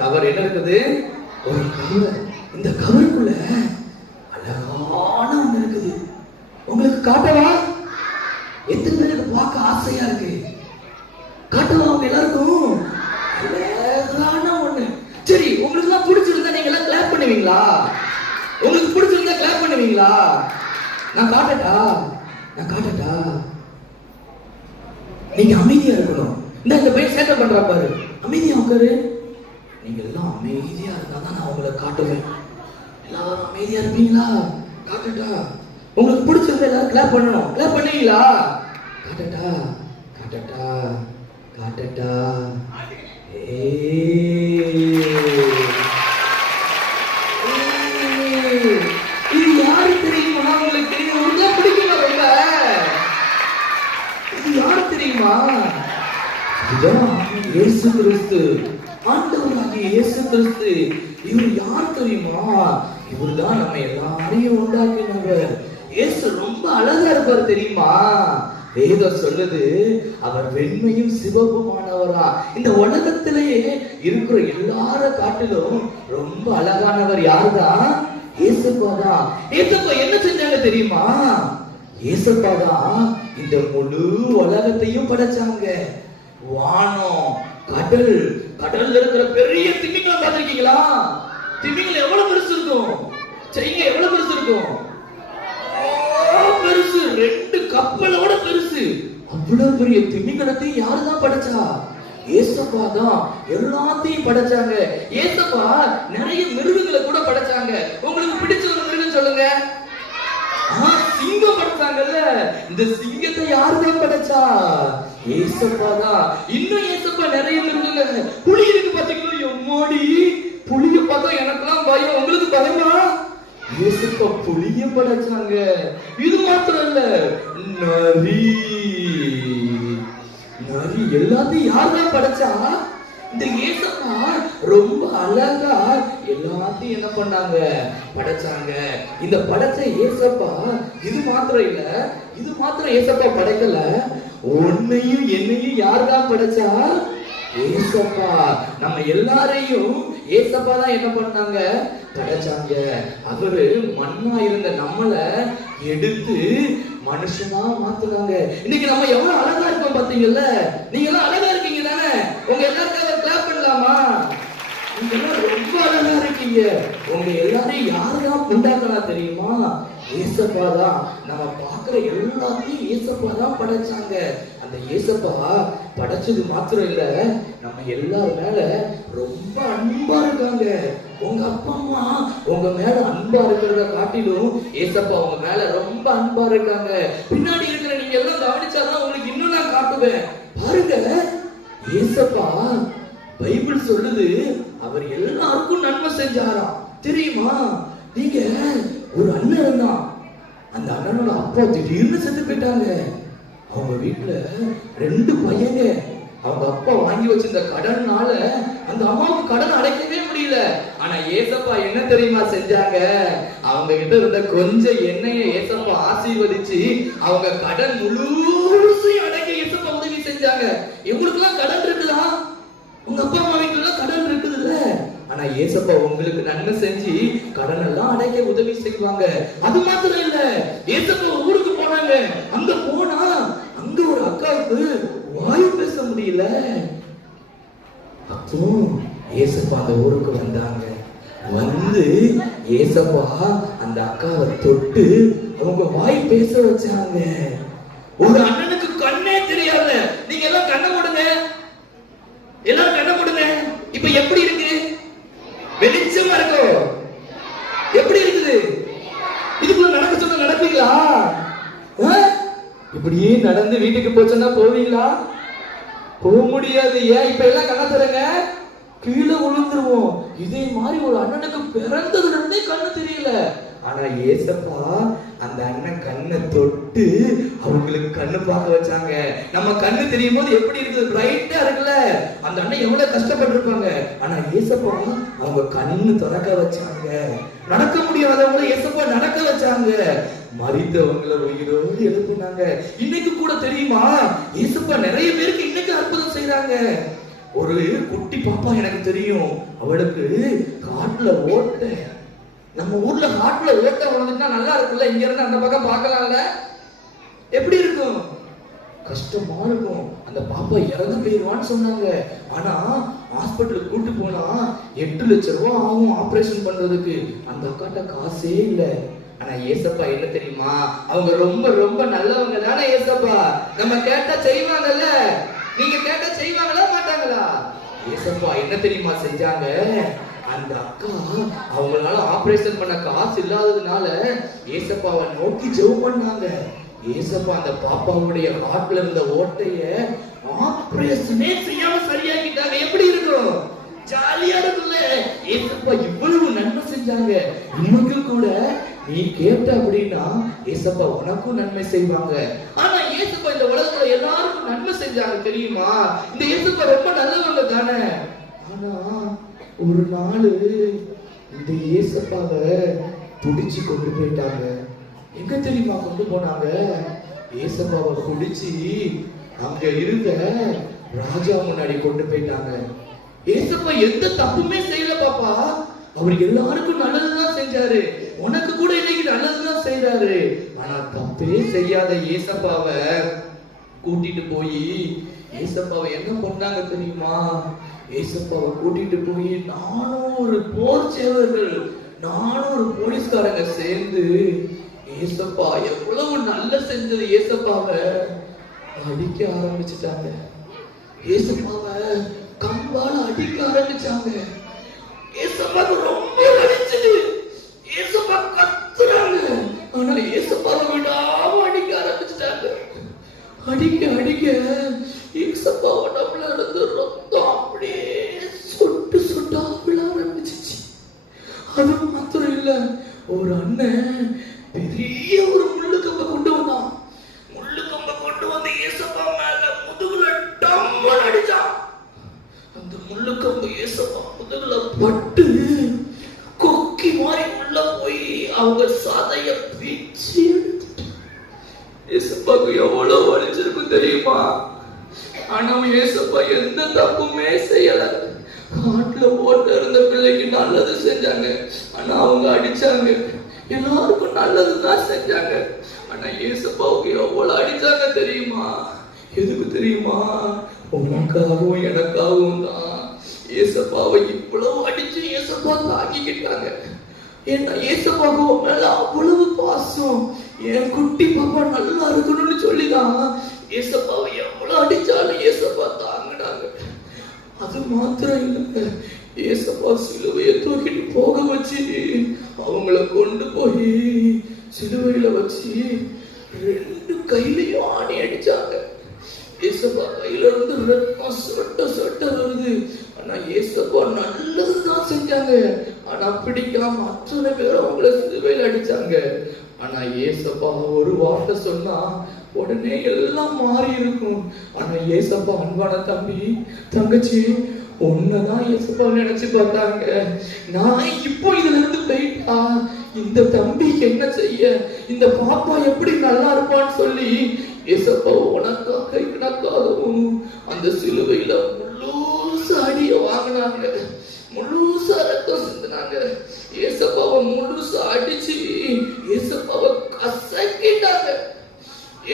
Cover என்ன இருக்குது? ஒரு கவர். இந்த கவருக்குள்ள அழகான ஒண்ணு இருக்குது. உங்களுக்கு காட்டவா? எத்தனை பேருக்கு பார்க்க ஆசையா இருக்கு? காட்டவா அவங்க எல்லாருக்கும்? அழகான ஒண்ணு. சரி, உங்களுக்கு எல்லாம் பிடிச்சிருந்தா நீங்க எல்லாம் கிளாப் பண்ணுவீங்களா? உங்களுக்கு பிடிச்சிருந்தா கிளாப் பண்ணுவீங்களா? நான் காட்டட்டா? நீங்க அமைதியா இருக்கணும். இந்த பையன் சேட்டை பண்றா பாரு, அமைதியா உட்காரு. நீங்க எல்லாம் அமைதியா இருந்தா தான் நான் உங்களை காட்டுவேன். எல்லாரும் அமைதியா இருப்பீங்களா? காட்டட்டா? உங்களுக்கு பிடிச்சிருந்தா எல்லாரும் கிளாப் பண்ணணும். கிளாப் பண்ணுவீங்களா? காட்டட்டா? இது யாரு தெரியுமா உங்களுக்கு? உங்களுக்கு பிடிக்குமா ரொம்ப? இது யாரு தெரியுமா? இதுதான் இயேசு கிறிஸ்து, ஆண்டவராகிய இயேசு கிறிஸ்து. இவர் யார் தெரியுமா? இவர்தான் நம்ம எல்லாரையும் உண்டாக்கினவர். இயேசு ரொம்ப அழகா இருப்பார் தெரியுமா? வேதம் சொல்லுது அவர் வெண்மையும் சிவப்புமானவரா. இந்த உலகத்திலேயே இருக்கிற எல்லார காட்டிலும் ரொம்ப அழகானவர் யாருதான்? இயேசுப்பா தான். இயேசுப்பா என்ன செஞ்சாங்க தெரியுமா? இயேசுப்பா தான் இந்த முழு உலகத்தையும் படைச்சாங்க. வானம், கடல், கடல்ல இருக்கிற பெரிய திமிங்கலம் பார்த்திருக்கீங்களா? திமிங்கலம் எவ்வளவு பெருசு இருக்கும்? செய்ங்க, எவ்வளவு பெருசு இருக்கும்? பெருசு, 2 கப்பலோட பெருசு. அவ்வளவு பெரிய திமிங்கலத்தை யாருதான் படைச்சா? இயேசுப்பா தான் எல்லாத்தையும் படைச்சாங்க. இயேசுப்பா நிறைய மிருகங்களை கூட படைச்சாங்க. உங்களுக்கு பிடிச்ச ஒரு மிருகம் சொல்லுங்க. சிங்கம் படைச்சாங்கல்ல, இந்த சிங்கத்தை யாருதான் படைச்சா? இயேசுப்பா தான். இன்னும் இயேசுப்பா நிறைய மிருகங்கள். புலி இருக்கு பாத்தீங்களா? எம்மாடி, புலிய பார்த்தா எனக்கெல்லாம் பயம். உங்களுக்கு பயமா? இயேசுப்பா புலிய படைச்சாங்க. இது மாத்திரம் இல்ல, நரி எல்லாத்தையும் யாருதான் படைச்சா? இந்த இயேசுப்பா ரொம்ப அழகா எல்லாத்தையும் என்ன பண்ணாங்க? படைச்சாங்க. இந்த படைச்ச இயேசுப்பா இது மாத்திரம் இல்ல, இது மாத்திரம் இயேசுப்பா படைக்கல, உன்னையும் என்னையும் யாருதான் படைச்சா? இயேசுப்பா. நம்ம எல்லாரையும் இயேசுப்பா தான் என்ன பண்ணாங்க? படைச்சாங்க. அவரு மண்ணா இருந்த நம்மள எடுத்து மனுஷனா மாத்துறாங்க. இன்னைக்கு நம்ம எவ்வளவு அழகா இருக்கோம் பாத்தீங்கல்ல? நீங்க எல்லாம் அழகா இருக்கீங்க தானே? உங்க எல்லாருக்காக கிளாப் பண்ணலாமா? நீங்க எல்லாம் ரொம்ப அழகா இருக்கீங்க. உங்க எல்லாரையும் யாருதான் உண்டாக்கனா தெரியுமா? இயேசுப்பா தான். நம்ம பாக்குற எல்லாத்தையும் இயேசுப்பா தான் படைச்சாங்க. அந்த இயேசுப்பா படைச்சது மாத்திரம் இல்ல, நம்ம எல்லாரும் மேல ரொம்ப அன்பா இருக்காங்க. உங்க அப்பா அம்மா உங்க மேல அன்பா இருக்கிறத காட்டிலும் இயேசுப்பா உங்க மேல ரொம்ப அன்பா இருக்காங்க. பின்னாடி இருக்கிற நீங்க எல்லாம் கவனிச்சாதான் உங்களுக்கு இன்னும் நான் காட்டுவேன். பாருங்க, இயேசுப்பா பைபிள் சொல்லுது அவர் எல்லாருக்கும் நன்மை செஞ்சாராம். தெரியுமா? நீங்க ஒரு அண்ணன் இருந்தான். அந்த அண்ணனோட அப்பா திடீர்னு செத்து போயிட்டாங்க. அவங்க வீட்டுல 2 பையங்க. அவங்க அப்பா வாங்கி வச்சிருந்த கடனால அந்த அம்மாவுக்கு கடன் அடைக்கவே முடியல. ஆனா ஏசப்பா என்ன தெரியுமா செஞ்சாங்க? அவங்க கிட்ட இருந்த கொஞ்சம் எண்ணெயை ஏசப்பா ஆசீர்வதிச்சு அவங்க கடன் முழுசையும் அடைக்க ஏசப்பா உதவி செஞ்சாங்க. இவங்களுக்கு எல்லாம் கடன் இருக்குதா? உங்க அப்பா அம்மா வீட்டுல எல்லாம் கடன் இருக்குது இல்ல? ஆனா ஏசப்பா உங்களுக்கு நன்மை செஞ்சு கடன் எல்லாம் அடைக்க உதவி செய்வாங்க. அது மாத்திரம் இல்ல, ஏசப்பா ஊருக்கு போனாங்க. அங்க போனா அங்க ஒரு அக்காவுக்கு வாய் பேச முடியல. அப்போ ஏசப்பா அந்த ஊருக்கு வந்தாங்க. வந்து ஏசப்பா அந்த அக்காவை தொட்டு அவங்க வாய் பேச வச்சாங்க. ஒரு அண்ணனுக்கு கண்ணே தெரியாது. நீங்க எல்லாம் கண்ணை மூடுங்க, எல்லாரும் கண்ணை மூடுங்க. இப்ப எப்படி இருக்கு? வெளிச்சமா இருக்கும். எப்படி இருக்குது? இதுக்குள்ள நடக்க சொன்னா நடப்பீங்களா? இப்படியே நடந்து வீட்டுக்கு போச்சோன்னா போவீங்களா? போக முடியாது. ஏன்? இப்ப எல்லாம் கண்ணை தருங்க, கீழே விழுந்துருவோம். இதே மாதிரி ஒரு அண்ணனுக்கு பிறந்ததுல இருந்தே கண்ணு தெரியல. ஆனா ஏசப்பா அந்த அண்ணன் கண்ணை தொட்டு அவங்களுக்கு கண்ணு பார்க்க வச்சாங்க. நம்ம கண்ணு தெரியும் போது எப்படி இருக்குது? பிரைட்டா இருக்குல்ல? அந்த அண்ணன் எவ்வளவு கஷ்டப்பட்டிருப்பாங்க. ஆனா ஏசப்பா அவங்க கண்ணு திறக்க வச்சாங்க. நடக்க முடியாதவங்களை ஏசப்பா நடக்க வச்சாங்க. மரித்தவங்களை உயிரோடு எழுப்புனாங்க. இன்னைக்கு கூட தெரியுமா, ஏசப்பா நிறைய பேருக்கு இன்னைக்கு அற்புதம் செய்யறாங்க. ஒரு குட்டி பாப்பா எனக்கு தெரியும், அவளுக்கு காட்டுல ஓட்ட. நம்ம ஊர்ல காட்டுல ஓட்ட வளர்ந்துட்டா நல்லா இருக்குல்ல, இங்க இருந்து அந்த பக்கம் பார்க்கலாம்ல, எப்படி இருக்கும்? கஷ்டமா இருக்கும். அந்த பாப்பா இறந்து போயிடுவான்னு சொன்னாங்க. ஆனா ஹாஸ்பிட்டலுக்கு கூட்டு போனா 8 லட்சம் ரூபாய் ஆகும் ஆபரேஷன் பண்றதுக்கு. அந்த அக்காட்ட காசே இல்லை. ஆனா ஏசப்பா என்ன தெரியுமா, அவங்க ரொம்ப ரொம்ப நல்லவங்க தானே ஏசப்பா. நம்ம கேட்டா செய்வாங்கல்ல, நீங்க கேட்டா செய்வாங்களா மாட்டாங்களா? ஏசப்பா என்ன தெரியுமா செஞ்சாங்க, அந்த அக்கா அவங்களால ஆபரேஷன் பண்ண காசு இல்லாததுனால ஏசப்பாவை நோக்கி ஜெபம் பண்ணாங்க. ஏசப்பா அந்த பாப்பாவுடைய காட்டுல இருந்த ஓட்டைய ஆபரேஷனே செய்யாம சரியாக்கிட்டாங்க. எப்படி இருக்கும்? ஜாலியா இருக்குல்ல. ஏசப்பா இவ்வளவு நன்மை செஞ்சாங்க. நமக்கு கூட நீ கேட்ட அப்படின்னா ஏசப்பா உனக்கும் நன்மை செய்வாங்க. ஆனா ஏசப்பா இந்த உலகத்துல எல்லாருக்கும் நன்மை செஞ்சாங்க தெரியுமா? இந்த ஏசப்பா ரொம்ப நல்லவங்க தானே. ஆனா ஒரு நாள் இந்த ஏசப்பாவை பிடிச்சு கொண்டு போயிட்டாங்க. எங்க தெரியுமா கொண்டு போனாங்க? ஏசப்பாவை பிடிச்சி அங்க இருந்த ராஜா முன்னாடி கொண்டு போயிட்டாங்க. ஏசப்பா எந்த தப்புமே செய்யல பாப்பா. அவர் எல்லாருக்கும் நல்லதுதான் செஞ்சாரு, உனக்கு கூட இன்னைக்கு நல்லதுதான் செய்யறாரு. ஆனா தப்பே செய்யாத ஏசப்பாவை கூட்டிட்டு போய் ஏசப்பாவை என்ன பண்ணாங்க தெரியுமா? ஏசப்பாவை கூட்டிட்டு போய் 400 போர் சேவர்கள் 400 போலீஸ்காரங்க சேர்ந்து ஏசப்பா எவ்வளவு நல்ல செஞ்சது ஏசப்பாவை அடிக்க ஆரம்பிச்சுட்டாங்க. ஏசப்பாவை கம்பால அடிக்க ஆரம்பிச்சாங்க. ஏசப்பாக்கு ரொம்ப அடிச்சது. ஏசப்பா கத்துறாங்க. ஆனா ஏசப்பாவை விடாம அடிக்க ஆரம்பிச்சுட்டாங்க. அடிக்க அடிக்க ஏசப்பா உடம்புல இருந்து ரத்தம் அப்படியே சொட்டு சொட்டா விழ ஆரம்பிச்சிச்சு. அது மாத்திரம் இல்ல, ஒரு அண்ணன் பெரிய ஒரு முள்ளுக்கம்பை கொண்டு வந்தான். முள்ளுக்கம்பை கொண்டு வந்து ஏசப்பா மேல முதுகுல டம்மன் அடிச்சான். அந்த முள்ளுக்கம்பு ஏசப்பா முதுகுல பட்டு கொக்கி மாதிரி உள்ள போய் அவங்க சதைய பிச்சு எடுத்துட்டு. ஏசப்பாக்கு எவ்வளவு வலிச்சிருக்கும் தெரியுமா? ஆனா ஏசப்பா எந்த தப்புமே செய்யல. காட்டுல ஓட்ட இருந்த பிள்ளைக்கு நல்லது செஞ்சாங்க, ஆனா அவங்க அடிச்சாங்க. எல்லாருக்கும் நல்லதுதான் செஞ்சாங்க, ஆனா ஏசப்பாவுக்கு எவ்வளவு அடிச்சாங்க தெரியுமா? எதுக்கு தெரியுமா? உனக்காகவும் எனக்காகவும் தான் ஏசப்பாவை இவ்வளவு அடிச்சு ஏசப்பா தாங்கிக்கிட்டாங்க. ஏன்னா ஏசப்பாவுக்கு மேல அவ்வளவு பாசம். என் குட்டி பாப்பா நல்லா இருக்கணும்னு சொல்லிதான் ஏசப்பாவை எவ்வளவு அடிச்சாலும் ஏசப்பா தாங்கினாங்க. அது மாத்திரம் இல்லை, ஏசப்பா சிலுவையை தூக்கிட்டு போக வச்சு அவங்கள கொண்டு போய் சிலுவையில வச்சு 2 கையிலையும் ஆணி அடிச்சாங்க. ஏசப்பா கையில இருந்து ரத்தம் சொட்ட சொட்ட வருது. ஆனா ஏசப்பா நல்லதுதான் செஞ்சாங்க. ஆனா பிடிக்காம அத்தனை பேர் அவங்கள சிலுவையில அடிச்சாங்க. ஆனா ஏசப்பா ஒரு வார்த்தை சொன்னா உடனே எல்லாம் மாறி இருக்கும். ஆனா ஏசப்பா அன்பான தம்பி தங்கச்சி உன்னதான் ஏசப்பா நினைச்சு பார்த்தாங்க. நான் இப்போ இதுல இருந்து போயிட்டா இந்த தம்பிக்கு என்ன செய்ய, இந்த பாப்பா எப்படி நல்லா இருப்பான்னு சொல்லி ஏசப்பா உனக்காக எனக்காகவும் அந்த சிலுவையில முழுசா அடிய வாங்கினாங்க. முழுசா ரத்தம் சிந்தினாங்க. ஏசப்பாவை முழுசா அடிச்சு ஏசப்பாவை கசக்கிட்டாங்க.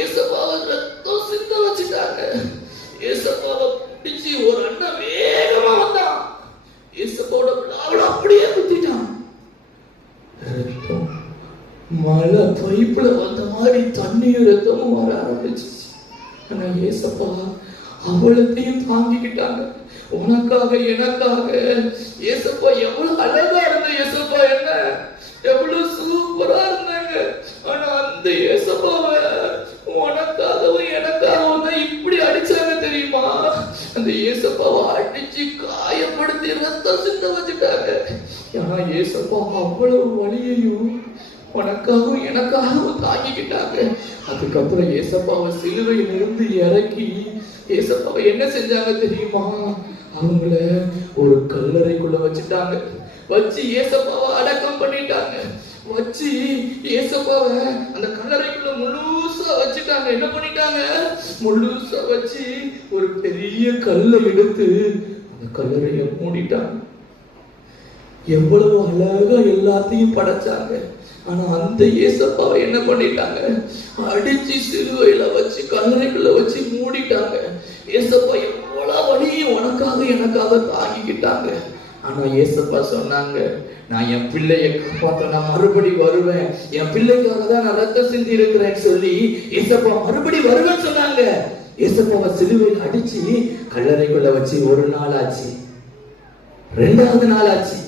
ஏசப்பாவை ரத்தம் சிந்த வச்சுட்டாங்க. ஏசப்பாவை பிடிச்சு ஒரு அண்ணன் வேகமா வந்தான். ஏசப்பாவோட விழாவில் அப்படியே குத்திட்டான். ரத்தம் மழை பைப்புல வந்த மாதிரி தண்ணியும் ரத்தமும் வர ஆரம்பிச்சிச்சு. ஆனா ஏசப்பா அவளத்தையும் தாங்கிக்கிட்டாங்க. உனக்காக எனக்காக ஏசப்பா எவ்வளவு அழகா இருந்த ஏசப்பா, என்ன எவ்வளவு சூப்பரா இருந்தாங்க. ஆனா அந்த ஏசப்பாவை உனக்காகவும் எனக்காகவும் தான் இப்படி அடிச்சாங்க தெரியுமா? அந்த ஏசப்பாவை அடிச்சு காயப்படுத்தி ரத்தம் சிந்த வச்சுட்டாங்க. ஆனா ஏசப்பா அவ்வளவு வலியையும் உனக்காகவும் எனக்காகவும் தாங்கிக்கிட்டாங்க. அதுக்கப்புறம் ஏசப்பாவை சிலுவையில் இருந்து இறக்கி ஏசப்பாவை என்ன செஞ்சாங்க தெரியுமா? அவங்கள ஒரு கல்லறைக்குள்ள வச்சுட்டாங்க. வச்சு ஏசப்பாவை அடக்கம் பண்ணிட்டாங்க. வச்சு ஏசப்பாவை அந்த கல்லறைக்குள்ள முழுசா வச்சுட்டாங்க. என்ன பண்ணிட்டாங்க? முழுசா வச்சு ஒரு பெரிய கல்லை எடுத்து அந்த கல்லறையை மூடிட்டாங்க. எவ்வளவு அழகா எல்லாத்தையும் படைச்சாங்க. ஆனா அந்த ஏசப்பாவை என்ன பண்ணிட்டாங்க? அடிச்சு சிலுவையில வச்சு கல்லறைக்குள்ள வச்சு மூடிட்டாங்க. ஏசப்பா எவ்வளவு வழியும் உனக்காக எனக்காக தாங்கிக்கிட்டாங்க. ஆனா ஏசப்பா சொன்னாங்க, நான் என் பிள்ளைய காப்பாத்த நான் மறுபடி வருவேன், என் பிள்ளைக்காக தான் நான் ரத்தம் சிந்தி இருக்கிறேன்னு சொல்லி ஏசப்பா மறுபடி வருவேன்னு சொன்னாங்க. ஏசப்பாவை சிலுவையில் அடிச்சு கல்லறைக்குள்ள வச்சு ஒரு நாள் ஆச்சு, 2வது நாள் ஆச்சு,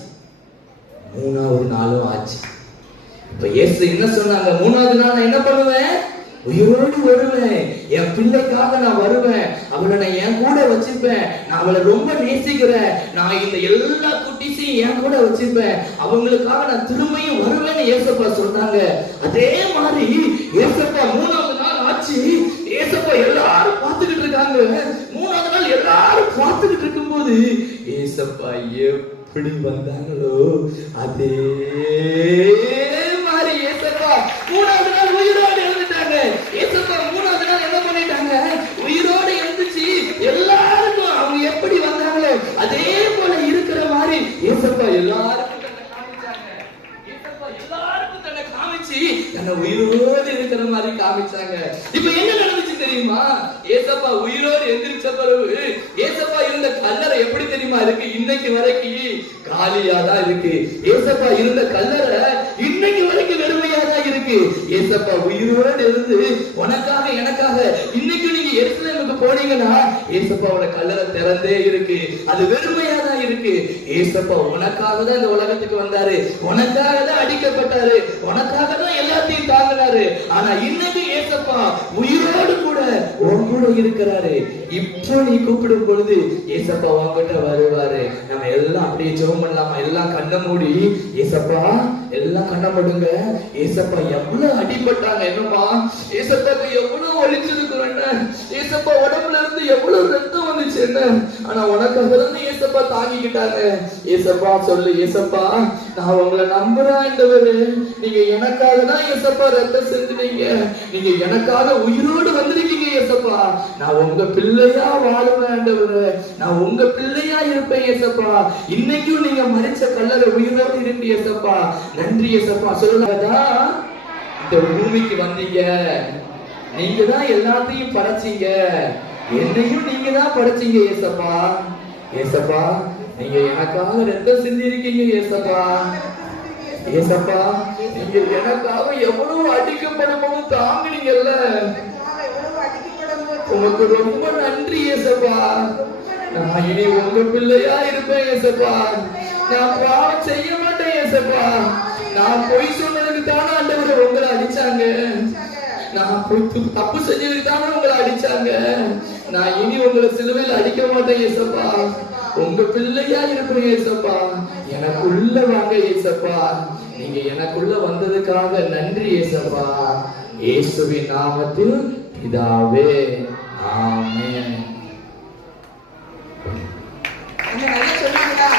3வது நாளும் ஆச்சு. இப்ப இயேசு என்ன சொன்னாங்க? 3வது நாள் நான் என்ன பண்ணுவேன்? உயிரோடு வருவேன், என் பிள்ளைக்காக நான் வருவேன், அவளை நான் என் கூட வச்சிருப்பேன், நான் அவளை ரொம்ப நேசிக்கிறேன், நான் இந்த எல்லா குட்டிஸையும் என் கூட வச்சிருப்பேன், அவங்களுக்காக நான் திரும்பியும் வருவேன்னு ஏசப்பா சொன்னாங்க. அதே மாதிரி ஏசப்பா 3வது நாள் ஆச்சு. ஏசப்பா எல்லாரும் பார்த்துக்கிட்டு இருக்காங்க. 3வது நாள் எல்லாரும் பார்த்துக்கிட்டு இருக்கும்போது ஏசப்பா எப்படி வந்தாங்களோ அதே மாதிரி ஏசப்பா 3வது நாள் உயிரோடு எழுந்துட்டாங்க. ஏசப்பா 3வது நாள் என்ன பண்ணிட்டாங்க? உயிரோடு எழுந்துச்சு எல்லாருக்கும் அவங்க எப்படி வந்தாங்களோ அதே போல இருக்கிற மாதிரி ஏசப்பா எல்லாருக்கும் உயிரோடு இருக்கிற மாதிரி காமிச்சாங்க. இப்ப என்ன நடந்துச்சு தெரியுமா? ஏசப்பா உயிரோடு எந்திரிச்ச பிறகு ஏசப்பா இருந்த கல்லறை எப்படி தெரியுமா இருக்கு? இன்னைக்கு வரைக்கும் காலியா தான் இருக்கு. ஏசப்பா இருந்த கல்லறை இன்னைக்கு வரைக்கும் வெறுமையா தான் இருக்கு. ஏசப்பா உயிரோடு இருந்து உனக்காக எனக்காக இன்னைக்கு நீங்க எருசலேமுக்கு போனீங்கன்னா ஏசப்பாவோட கல்லறை திறந்தே இருக்கு, அது வெறுமையா தான் இருக்கு. ஏசப்பா உனக்காக தான் இந்த உலகத்துக்கு வந்தாரு, உனக்காக தான் அடிக்கப்பட்டாரு, உனக்காக தான் எல்லாத்தையும் தாங்கினாரு. ஆனா இன்னைக்கு ஏசப்பா உயிரோடு கூட உன் கூட இருக்கிறாரு. இப்போ நீ கூப்பிடும் பொழுது ஏசப்பா உன்கிட்ட வருவாரு. நம்ம எல்லாம் அப்படியே ஜெபம் பண்ணலாமா? எல்லாம் கண்ணை மூடி, ஏசப்பா எல்லாம் கண்ணை மூடுங்க. ஏசப்பா எவ்வளவு அடிபட்டாங்க, என்னமா ஏசப்பாக்கு எவ்வளவு ஒளிச்சிருக்கிறோம், என்ன ஏசப்பா உடம்புல இருந்து எவ்வளவு ரத்தம் வந்துச்சு, என்ன ஆனா உனக்காக தான் ஏசப்பா தாங்கிக்கிட்டாங்க. ஏசப்பா சொல்லு, ஏசப்பா நான் உங்களை நம்புறேன், நீங்க எனக்காக தான் ஏசப்பா ரத்தம் செஞ்சுட்டீங்க, நீங்க எனக்காக உயிரோடு வந்திருக்கீங்க ஏசப்பா, நான் உங்க பிள்ளையா வாழுவேன் ஆண்டவரே, நான் உங்க பிள்ளையா இருப்பேன் ஏசப்பா, இன்னைக்கும் நீங்க மரிச்ச கல்லறை உயிரோடு இருக்கு ஏசப்பா, நன்றி ஏசப்பா. சொல்லுங்கதா இந்த பூமிக்கு வந்தீங்க, நீங்க தான் எல்லாத்தையும் படைச்சீங்க, என்னையும் நீங்க தான் படைச்சீங்க ஏசப்பா. ஏசப்பா நீங்க எனக்காக ரத்தம் சிந்தி இருக்கீங்க ஏசப்பா. ஏசப்பா நீங்க எனக்காக எவ்வளவு அடிக்கப்படும் தாங்கினீங்கல்ல, உனக்கு ரொம்ப நன்றி ஏசப்பா. நான் இனி உங்க பிள்ளையா இருப்பேன் ஏசப்பா, நான் பாவம் செய்ய மாட்டேன் ஏசப்பா. நான் பொய் சொன்னதுக்கு தானே ஆண்டவரே உங்களை அடிச்சாங்க, நான் தப்பு செஞ்சதுக்கு தானே உங்களை அடிச்சாங்க, நான் இனி உங்களை சிலுவையில் அடிக்க மாட்டேன் ஏசப்பா, உங்க பிள்ளையா இருப்பேன் ஏசப்பா, எனக்குள்ள வாங்க ஏசப்பா, நீங்க எனக்குள்ள வந்ததுக்காக நன்றி ஏசப்பா. இயேசுவின் நாமத்தில் பிதாவே, ஆமென். நல்லா சொன்னாங்களா?